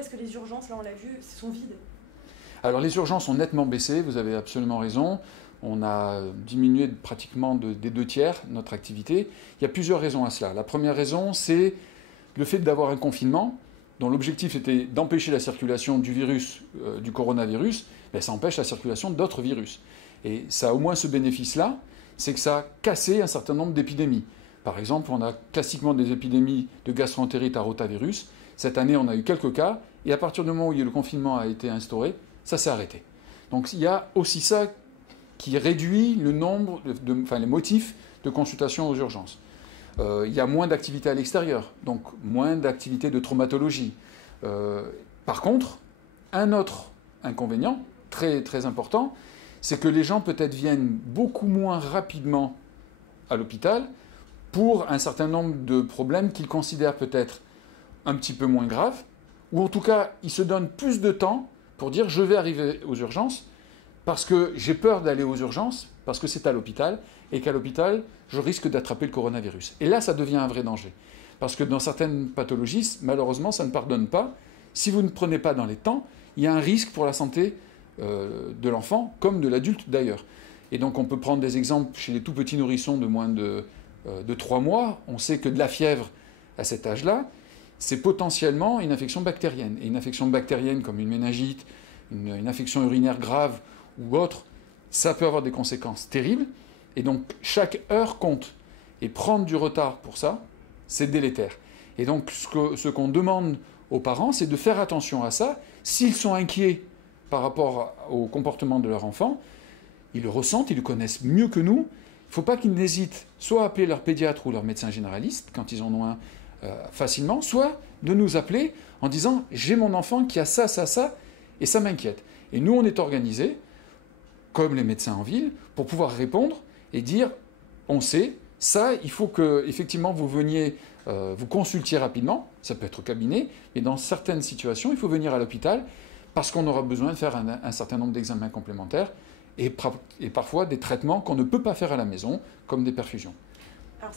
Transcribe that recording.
pourquoi est-ce que les urgences, là on l'a vu, sont vides? Alors les urgences ont nettement baissé, vous avez absolument raison. On a diminué pratiquement des 2/3 notre activité. Il y a plusieurs raisons à cela. La première raison, c'est le fait d'avoir un confinement dont l'objectif était d'empêcher la circulation du virus, du coronavirus, mais ça empêche la circulation d'autres virus. Et ça a au moins ce bénéfice-là, c'est que ça a cassé un certain nombre d'épidémies. Par exemple, on a classiquement des épidémies de gastroentérite à rotavirus. Cette année, on a eu quelques cas, et à partir du moment où le confinement a été instauré, ça s'est arrêté. Donc il y a aussi ça qui réduit le nombre, les motifs de consultation aux urgences. Il y a moins d'activité à l'extérieur, donc moins d'activité de traumatologie. Par contre, un autre inconvénient très, très important, c'est que les gens peut-être viennent beaucoup moins rapidement à l'hôpital pour un certain nombre de problèmes qu'ils considèrent peut-être un petit peu moins graves, ou en tout cas, ils se donnent plus de temps pour dire je vais arriver aux urgences parce que j'ai peur d'aller aux urgences, parce que c'est à l'hôpital, et qu'à l'hôpital, je risque d'attraper le coronavirus. Et là, ça devient un vrai danger. Parce que dans certaines pathologies, malheureusement, ça ne pardonne pas. Si vous ne prenez pas dans les temps, il y a un risque pour la santé de l'enfant, comme de l'adulte d'ailleurs. Et donc on peut prendre des exemples chez les tout petits nourrissons de moins de 3 mois. On sait que de la fièvre à cet âge-là, c'est potentiellement une infection bactérienne. Et une infection bactérienne comme une méningite, une infection urinaire grave ou autre, ça peut avoir des conséquences terribles. Et donc chaque heure compte. Et prendre du retard pour ça, c'est délétère. Et donc ce qu'on demande aux parents, c'est de faire attention à ça. S'ils sont inquiets par rapport au comportement de leur enfant, ils le ressentent, ils le connaissent mieux que nous. Il ne faut pas qu'ils n'hésitent soit à appeler leur pédiatre ou leur médecin généraliste quand ils en ont un facilement, soit de nous appeler en disant « j'ai mon enfant qui a ça, ça, ça, et ça m'inquiète ». Et nous, on est organisés, comme les médecins en ville, pour pouvoir répondre et dire « on sait, ça, il faut que effectivement vous veniez vous consultiez rapidement, ça peut être au cabinet, mais dans certaines situations, il faut venir à l'hôpital parce qu'on aura besoin de faire un certain nombre d'examens complémentaires et parfois des traitements qu'on ne peut pas faire à la maison, comme des perfusions. » Alors,